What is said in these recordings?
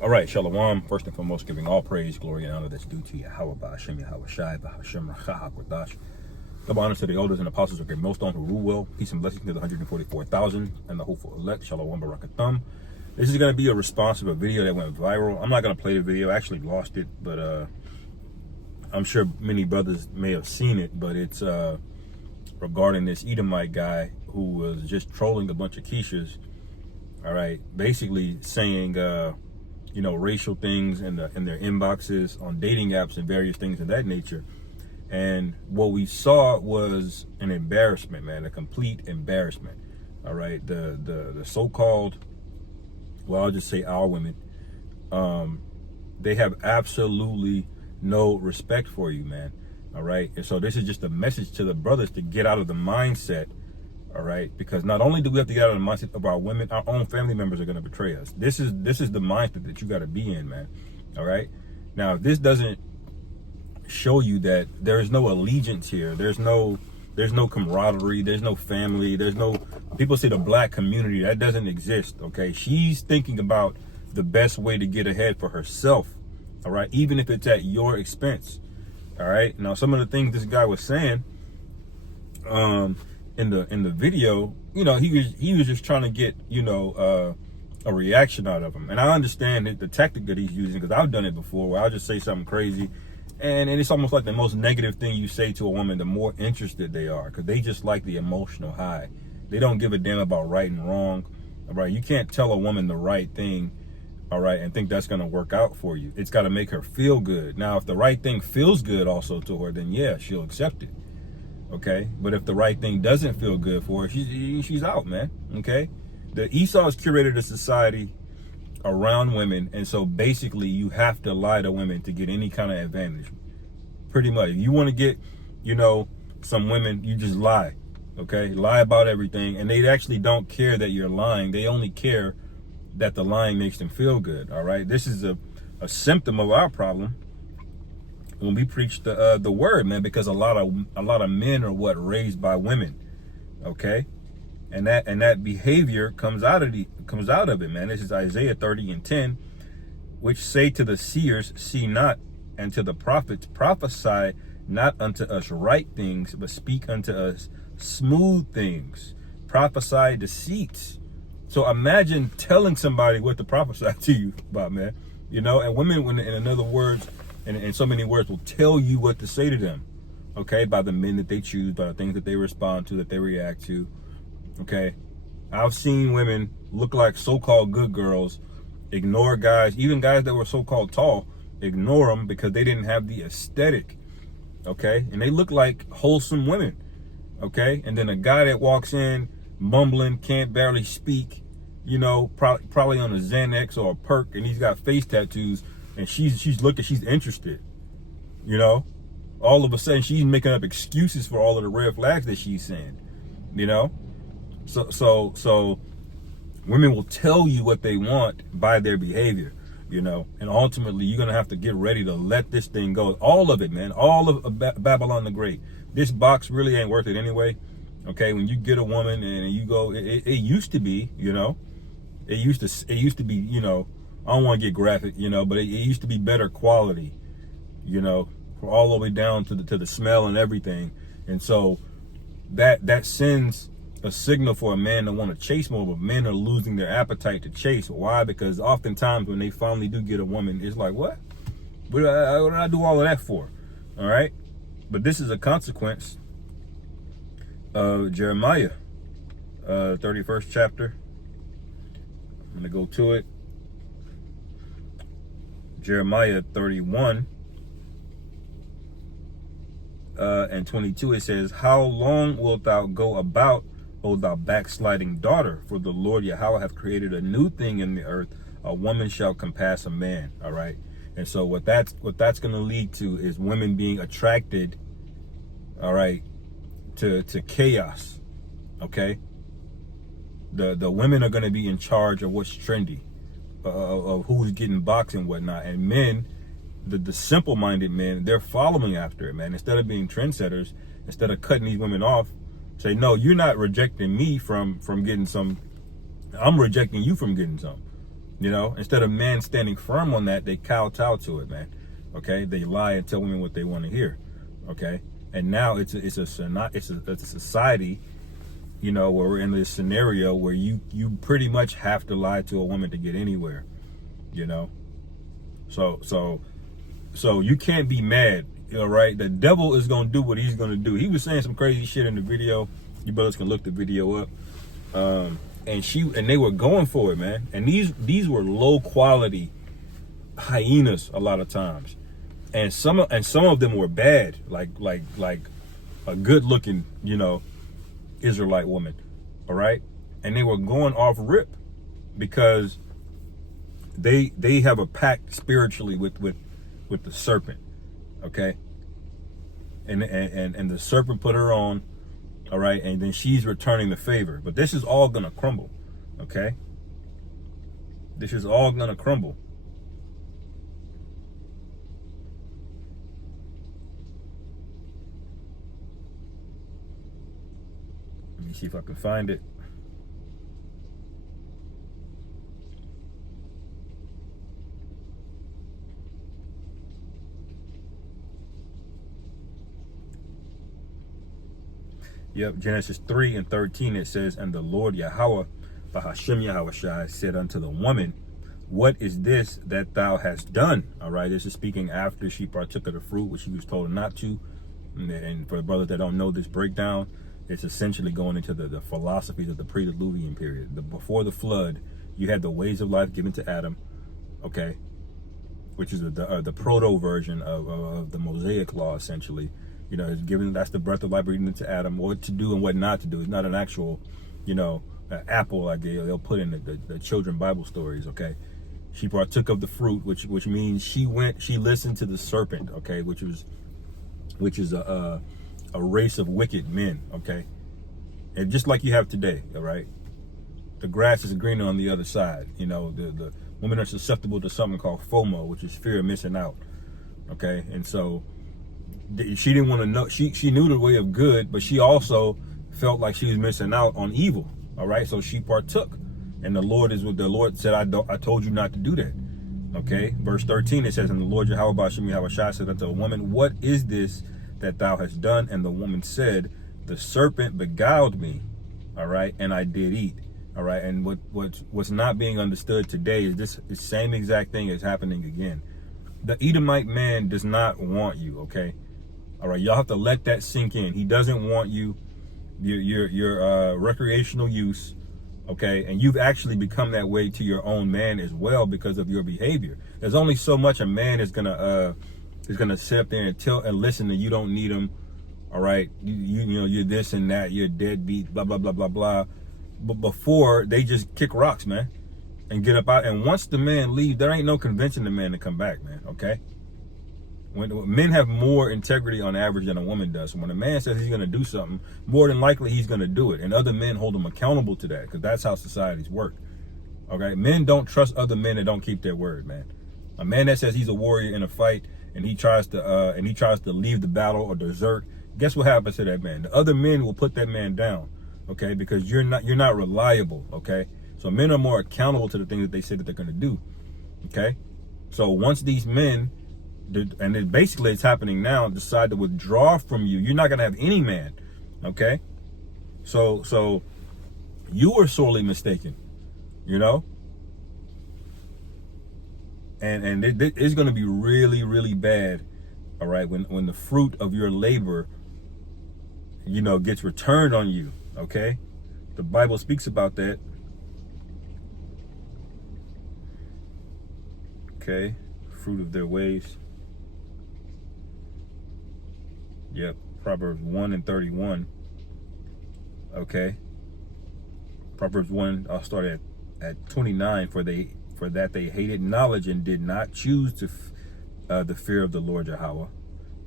All right, Shalom. First and foremost, giving all praise, glory, and honor that's due to Yahweh, Ba'ashem, Yahweh Shai, Ba'ashem, Rachah, HaKodash. Double honors to the elders and apostles of great millstone who rule well. Peace and blessings to the 144,000 and the hopeful elect. Shalom, Barakatham. This is going to be a response of a video that went viral. I'm not going to play the video. I actually lost it, but I'm sure many brothers may have seen it. But it's regarding this Edomite guy who was just trolling a bunch of Keishas. All right, basically saying, racial things in their inboxes on dating apps and various things of that nature. And what we saw was an embarrassment, man, a complete embarrassment. All right, the so-called, well, I'll just say our women, they have absolutely no respect for you, man. All right, and so this is just a message to the brothers to get out of the mindset. All right, because not only do we have to get out of the mindset of our women, our own family members are going to betray us. This is the mindset that you got to be in, man. All right, now if this doesn't show you that there is no allegiance here, there's no camaraderie, there's no family, there's no, people say the black community, that doesn't exist. Okay, she's thinking about the best way to get ahead for herself. All right, even if it's at your expense. All right, now some of the things this guy was saying, in the video, he was just trying to get, a reaction out of him. And I understand the tactic that he's using, because I've done it before, where I'll just say something crazy, and it's almost like the most negative thing you say to a woman, the more interested they are, because they just like the emotional high. They don't give a damn about right and wrong. All right, you can't tell a woman the right thing, all right, and think that's going to work out for you. It's got to make her feel good. Now, if the right thing feels good also to her, then yeah, she'll accept it. Okay, but if the right thing doesn't feel good for her, she's out, man. Okay, the Esau's curated a society around women, and so basically you have to lie to women to get any kind of advantage. Pretty much, if you want to get, some women, you just lie. Okay, lie about everything, and they actually don't care that you're lying. They only care that the lying makes them feel good. All right, this is a symptom of our problem when we preach the word, man, because a lot of men are raised by women, okay, and that behavior comes out of it, man. This is Isaiah 30:10, which say to the seers, see not, and to the prophets, prophesy not unto us right things, but speak unto us smooth things. Prophesy deceits. So imagine telling somebody what to prophesy to you about, man. And women, when in other words, in so many words, will tell you what to say to them, okay, by the men that they choose, by the things that they respond to, that they react to, okay. I've seen women look like so-called good girls, ignore guys, even guys that were so-called tall, ignore them because they didn't have the aesthetic, okay, and they look like wholesome women, okay, and then a guy that walks in mumbling, can't barely speak, probably on a Xanax or a perk, and he's got face tattoos, and she's looking, she's interested, all of a sudden she's making up excuses for all of the red flags that she's saying, so women will tell you what they want by their behavior, and ultimately you're gonna have to get ready to let this thing go, all of it, man, all of Babylon the Great. This box really ain't worth it anyway. Okay, when you get a woman and you go, it used to be, it used to be, I don't want to get graphic, but it used to be better quality, all the way down to the smell and everything. And so that sends a signal for a man to want to chase more, but men are losing their appetite to chase. Why? Because oftentimes when they finally do get a woman, it's like, what did I do all of that for? All right. But this is a consequence of Jeremiah, 31st chapter. I'm going to go to it. Jeremiah 31 and 22, it says, how long wilt thou go about, O thou backsliding daughter? For the Lord Yahweh hath created a new thing in the earth. A woman shall compass a man. All right. And so what that's going to lead to is women being attracted, all right, to chaos. Okay. The women are going to be in charge of what's trendy, of who's getting boxed and whatnot. And men, the simple-minded men, they're following after it, man. Instead of being trendsetters, instead of cutting these women off, say, no, you're not rejecting me from getting some. I'm rejecting you from getting some. You know, instead of men standing firm on that, they kowtow to it, man. Okay, they lie and tell women what they want to hear. Okay, and now it's a society, you know, where we're in this scenario where you pretty much have to lie to a woman to get anywhere. You know, so you can't be mad. You know, right? The devil is gonna do what he's gonna do. He was saying some crazy shit in the video. You brothers can look the video up. And they were going for it, man. And these were low quality hyenas a lot of times, and some of them were bad, like a good looking, you know, Israelite woman, all right. And they were going off rip because they have a pact spiritually with the serpent, okay. And the serpent put her on. All right, and then she's returning the favor. But this is all gonna crumble, okay? This is all gonna crumble. Let me see if I can find it. Yep, Genesis 3:13, it says, and the Lord Yahweh, Bahashem Yahushai, said unto the woman, what is this that thou hast done? All right, this is speaking after she partook of the fruit, which she was told not to. And for the brothers that don't know this breakdown, it's essentially going into the philosophies of the pre-Diluvian period. Before the flood, you had the ways of life given to Adam, okay, which is the proto version of the Mosaic law, essentially. You know, it's given, that's the breath of life breathing into Adam, what to do and what not to do. It's not an actual, you know, apple like they'll put in the children Bible stories, okay? She partook of the fruit, which means she listened to the serpent, okay, which is a race of wicked men, okay? And just like you have today, all right? The grass is greener on the other side. You know, the women are susceptible to something called FOMO, which is fear of missing out, okay? And so she didn't want to know. She knew the way of good, but she also felt like she was missing out on evil. All right, so she partook, and the Lord is what the Lord said. I told you not to do that. Okay, verse 13 it says, and the Lord Yahweh Ba'ashem Yahushai said unto a woman, what is this that thou hast done? And the woman said, the serpent beguiled me. All right, and I did eat. All right, and what's not being understood today is this same exact thing is happening again. The Edomite man does not want you. Okay. All right, y'all have to let that sink in. He doesn't want you. Your recreational use, okay? And you've actually become that way to your own man as well because of your behavior. There's only so much a man is gonna sit up there and tell and listen that you don't need him. All right, you know you're this and that. You're deadbeat. Blah blah blah blah blah. But before they just kick rocks, man, and get up out. And once the man leaves, there ain't no convincing the man to come back, man. Okay. When men have more integrity on average than a woman does. So when a man says he's going to do something, more than likely he's going to do it. And other men hold him accountable to that because that's how societies work. Okay, men don't trust other men that don't keep their word, man. A man that says he's a warrior in a fight and he tries to leave the battle or desert, guess what happens to that man? The other men will put that man down, okay? Because you're not reliable, okay? So men are more accountable to the things that they say that they're going to do, okay? So once these men, and basically it's happening now, decide to withdraw from you, you're not going to have any man, okay? So you were sorely mistaken, you know? And it's going to be really, really bad, all right, when the fruit of your labor, you know, gets returned on you, okay? The Bible speaks about that. Okay, fruit of their ways. Yep, Proverbs 1:31. Okay. Proverbs 1, I'll start at 29. For that they hated knowledge and did not choose to the fear of the Lord Yahweh.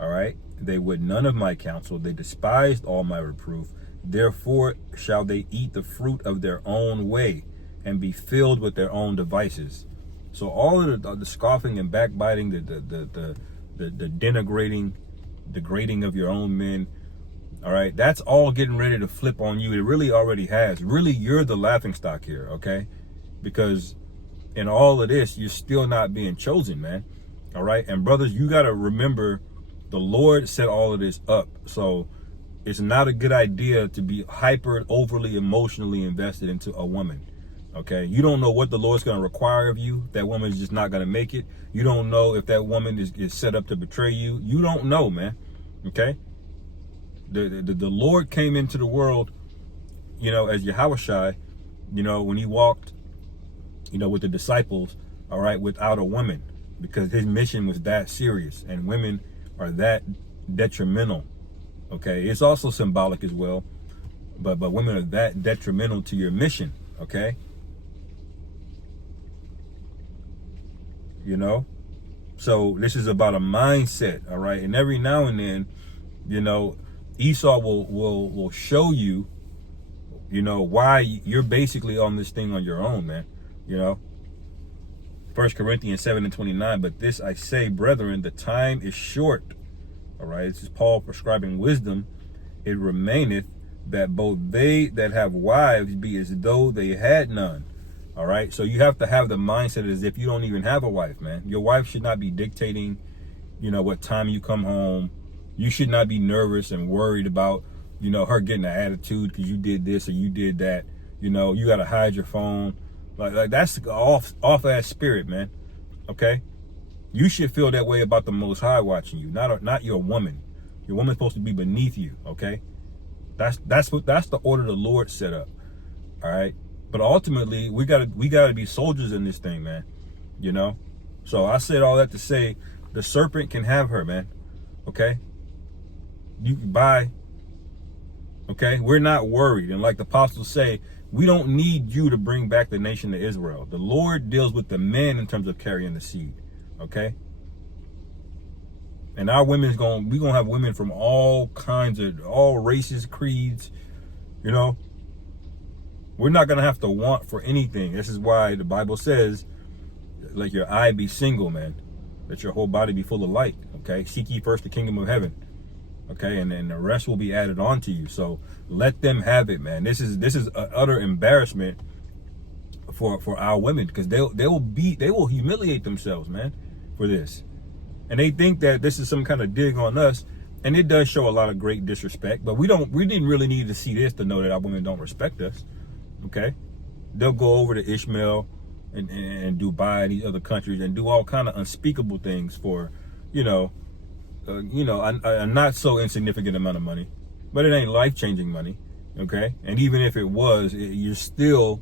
All right. They would none of my counsel. They despised all my reproof. Therefore shall they eat the fruit of their own way and be filled with their own devices. So all of the scoffing and backbiting, the degrading of your own men, all right, that's all getting ready to flip on you. It really already has. Really, you're the laughing stock here, okay? Because in all of this, you're still not being chosen, man. All right. And brothers, you got to remember the Lord set all of this up. So it's not a good idea to be hyper, overly emotionally invested into a woman. Okay. You don't know what the Lord's going to require of you. That woman is just not going to make it. You don't know if that woman is set up to betray you. You don't know, man. Okay. The Lord came into the world, as Yahushua, when he walked, with the disciples, all right, without a woman, because his mission was that serious, and women are that detrimental. Okay. It's also symbolic as well, but women are that detrimental to your mission. Okay. So this is about a mindset. All right. And every now and then, Esau will show you, why you're basically on this thing on your own, man. 1 Corinthians 7:29, but this I say, brethren, the time is short. All right. This is Paul prescribing wisdom. It remaineth that both they that have wives be as though they had none. All right. So you have to have the mindset as if you don't even have a wife, man. Your wife should not be dictating, what time you come home. You should not be nervous and worried about, her getting an attitude because you did this or you did that. You got to hide your phone. Like that's off ass spirit, man. Okay. You should feel that way about the Most High watching you, not your woman. Your woman's supposed to be beneath you. Okay. That's the order the Lord set up. All right. But ultimately, we gotta be soldiers in this thing, man. So I said all that to say, the serpent can have her, man. Okay. You can buy. Okay. We're not worried. And like the apostles say, we don't need you to bring back the nation of Israel. The Lord deals with the men in terms of carrying the seed. Okay. And our we're gonna have women from all races, creeds, We're not going to have to want for anything. This is why the Bible says, let your eye be single, man. Let your whole body be full of light. Okay. Seek ye first the kingdom of heaven. Okay. And then the rest will be added on to you. So let them have it, man. This is an utter embarrassment for our women, because they will humiliate themselves, man, for this. And they think that this is some kind of dig on us. And it does show a lot of great disrespect, but we didn't really need to see this to know that our women don't respect us. Okay, they'll go over to Ishmael and Dubai and these other countries and do all kind of unspeakable things for, a not so insignificant amount of money, but it ain't life-changing money. Okay, and even if it was, you're still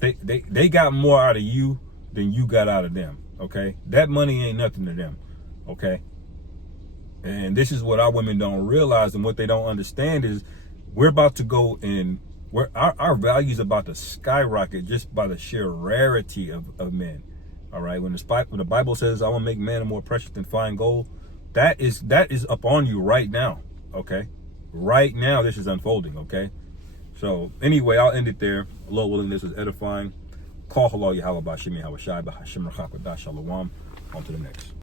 they got more out of you than you got out of them. Okay, that money ain't nothing to them. Okay, and this is what our women don't realize, and what they don't understand is we're about to go in. Our value is about to skyrocket just by the sheer rarity of men. All right. When the Bible says I will make man more precious than fine gold, that is upon you right now. Okay. Right now, this is unfolding. Okay. So anyway, I'll end it there. Lord willing, this is edifying. Call halal Yahweh Bashim Yahweh Shai Bahashim Rachak Shalom. On to the next.